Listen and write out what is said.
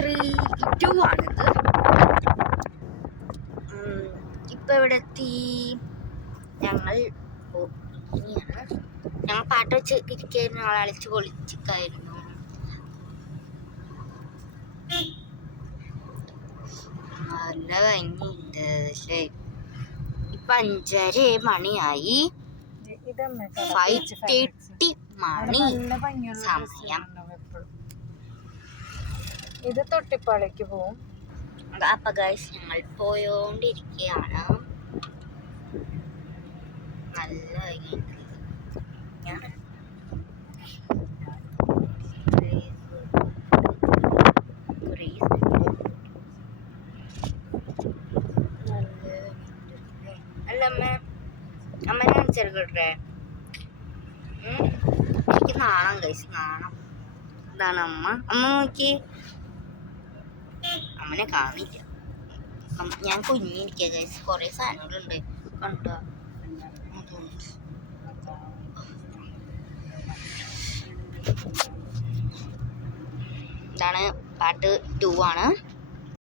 3-2 ആണിത്. ഇപ്പം ഇവിടെ എത്തി. ഞങ്ങൾ ഇനിയാണ് ഞങ്ങൾ പാട്ട് വെച്ച് ഇരിക്കായിരുന്നു. ഞങ്ങൾ അളിച്ച് പൊളിച്ചിരിക്കായിരുന്നു. നല്ല ഭംഗിയുണ്ട്. പക്ഷേ ഇപ്പം 5:30 മണിയായി. 5:30 മണി സമയം. ഇത് തൊട്ടിപ്പാളേക്ക് പോവും. അപ്പൊ ഗൈസ് ഞങ്ങൾ പോയോണ്ടിരിക്കുകയാണ്. നല്ല അല്ല അമ്മനെ കാണിച്ചെടുക്കട്ടെ. എനിക്ക് നാണം ഗൈസ്, നാണം. ഇതാണ് അമ്മ. അമ്മ നോക്കി, അമ്മനെ കാണില്ല. ഞാൻ കുഞ്ഞിരിക്കുക ഗൈസ്. കുറെ സാധനങ്ങളുണ്ട് കണ്ടോ. ഇതാണ് പാർട്ട് 2 ആണ്.